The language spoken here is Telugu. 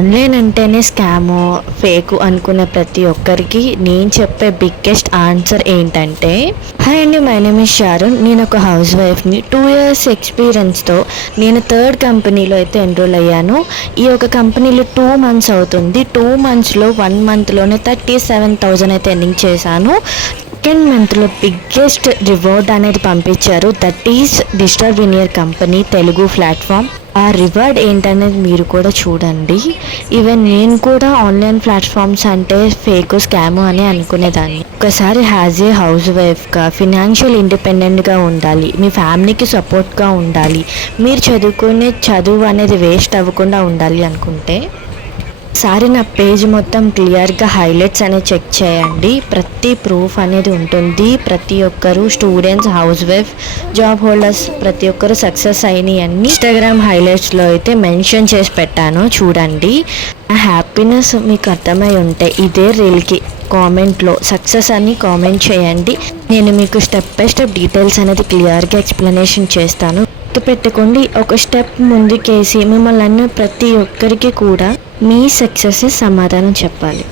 ఆన్లైన్ అంటేనే స్కాము ఫేకు అనుకునే ప్రతి ఒక్కరికి నేను చెప్పే బిగ్గెస్ట్ ఆన్సర్ ఏంటంటే హాయ్ అండి మై నేమ్ ఇస్ షారున్. నేను ఒక హౌస్ వైఫ్ని. టూ ఇయర్స్ ఎక్స్పీరియన్స్తో నేను థర్డ్ కంపెనీలో అయితే ఎన్రోల్ అయ్యాను. ఈ ఒక కంపెనీలో టూ మంత్స్ అవుతుంది. టూ మంత్స్లో వన్ మంత్లోనే థర్టీ సెవెన్ థౌజండ్ అయితే ఎర్నింగ్ చేశాను. సెకండ్ మంత్లో బిగ్గెస్ట్ రివార్డ్ అనేది పంపించారు దట్ ఈస్ డిజిటల్ వినియర్ కంపెనీ తెలుగు ప్లాట్ఫామ్. ఆ రివార్డ్ ఏంటనేది మీరు కూడా చూడండి. ఈవెన్ నేను కూడా ఆన్లైన్ ప్లాట్ఫామ్స్ అంటే ఫేక్ స్కామ్ అని అనుకునేదాన్ని. ఒకసారి హ్యాజ్ ఏ హౌస్ వైఫ్గా ఫినాన్షియల్ ఇండిపెండెంట్గా ఉండాలి. మీ ఫ్యామిలీకి సపోర్ట్గా ఉండాలి. మీరు చదువుకునే చదువు అనేది వేస్ట్ అవ్వకుండా ఉండాలి అనుకుంటే ఒకసారి నా పేజ్ మొత్తం క్లియర్గా హైలైట్స్ అనేది చెక్ చేయండి. ప్రతి ప్రూఫ్ అనేది ఉంటుంది. ప్రతి ఒక్కరు students housewife job holders ప్రతి ఒక్కరు సక్సెస్ అయినాయి అన్ని ఇన్స్టాగ్రామ్ హైలైట్స్లో అయితే మెన్షన్ చేసి పెట్టాను. చూడండి. నా హ్యాపీనెస్ మీకు అర్థమై ఉంటే ఇదే రీల్కి కామెంట్లో సక్సెస్ అని కామెంట్ చేయండి. నేను మీకు స్టెప్ బై స్టెప్ డీటెయిల్స్ అనేది క్లియర్గా ఎక్స్ప్లెనేషన్ చేస్తాను. పెట్టుకోండి ఒక స్టెప్ ముందుకేసి మిమ్మల్ని ప్రతి ఒక్కరికి కూడా మీ సక్సెస్ సమాధానం చెప్పాలి.